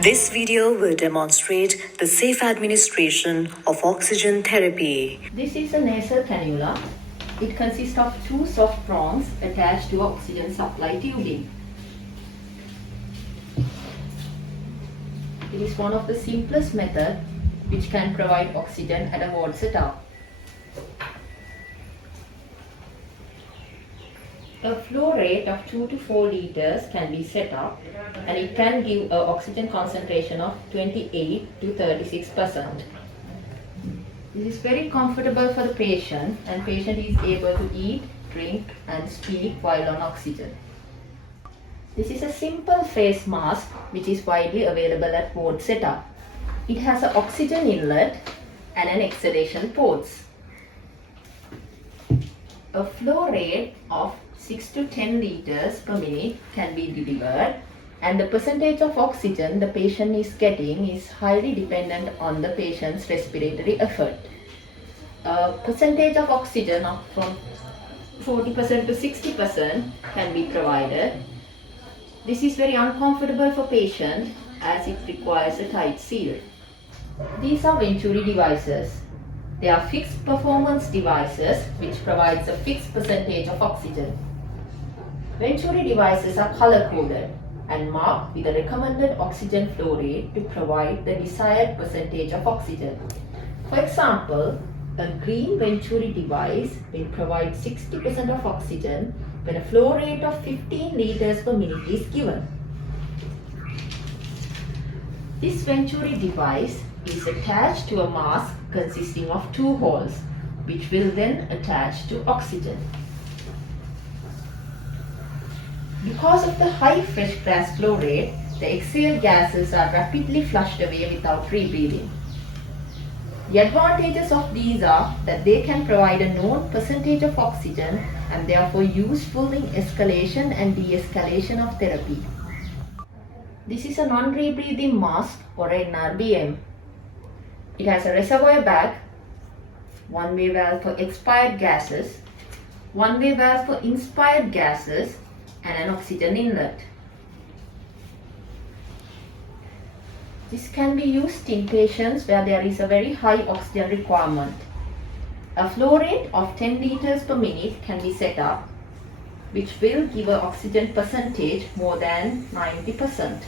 This video will demonstrate the safe administration of oxygen therapy. This is a nasal cannula. It consists of two soft prongs attached to oxygen supply tubing. It is one of the simplest methods which can provide oxygen at a ward setup. A flow rate of 2 to 4 liters can be set up, and it can give an oxygen concentration of 28 to 36%. This is very comfortable for the patient, and patient is able to eat, drink and speak while on oxygen. This is a simple face mask which is widely available at ward setup. It has an oxygen inlet and an exhalation ports. A flow rate of 6 to 10 liters per minute can be delivered, and the percentage of oxygen the patient is getting is highly dependent on the patient's respiratory effort. A percentage of oxygen from 40% to 60% can be provided. This is very uncomfortable for patient as it requires a tight seal. These are Venturi devices. They are fixed performance devices which provides a fixed percentage of oxygen. Venturi devices are color coded and marked with a recommended oxygen flow rate to provide the desired percentage of oxygen. For example, a green Venturi device will provide 60% of oxygen when a flow rate of 15 liters per minute is given. This Venturi device is attached to a mask consisting of two holes, which will then attach to oxygen. Because of the high fresh gas flow rate, the exhaled gases are rapidly flushed away without rebreathing. The advantages of these are that they can provide a known percentage of oxygen and therefore useful in escalation and de-escalation of therapy. This is a non-rebreathing mask or a NRBM. It has a reservoir bag, one-way valve for expired gases, one-way valve for inspired gases, and an oxygen inlet. This can be used in patients where there is a very high oxygen requirement. A flow rate of 10 liters per minute can be set up, which will give an oxygen percentage more than 90%.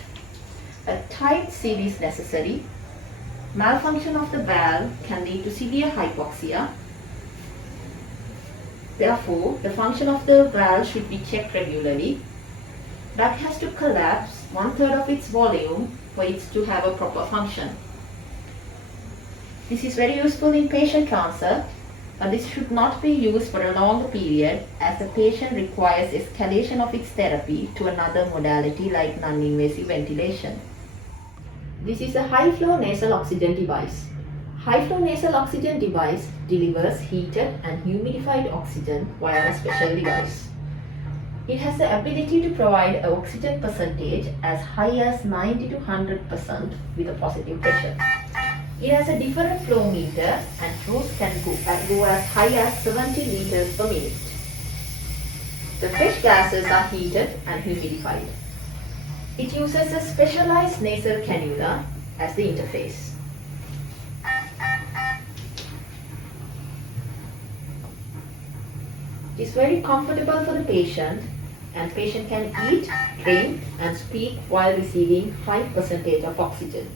A tight seal is necessary. Malfunction of the valve can lead to severe hypoxia. Therefore, the function of the valve should be checked regularly. That has to collapse 1/3 of its volume for it to have a proper function. This is very useful in patient transfer, but this should not be used for a longer period as the patient requires escalation of its therapy to another modality like non-invasive ventilation. This is a high-flow nasal oxygen device. High-flow nasal oxygen device delivers heated and humidified oxygen via a special device. It has the ability to provide an oxygen percentage as high as 90 to 100% with a positive pressure. It has a different flow meter and flows can go as high as 70 liters per minute. The fresh gases are heated and humidified. It uses a specialized nasal cannula as the interface. It is very comfortable for the patient, and patient can eat, drink and speak while receiving high percentage of oxygen.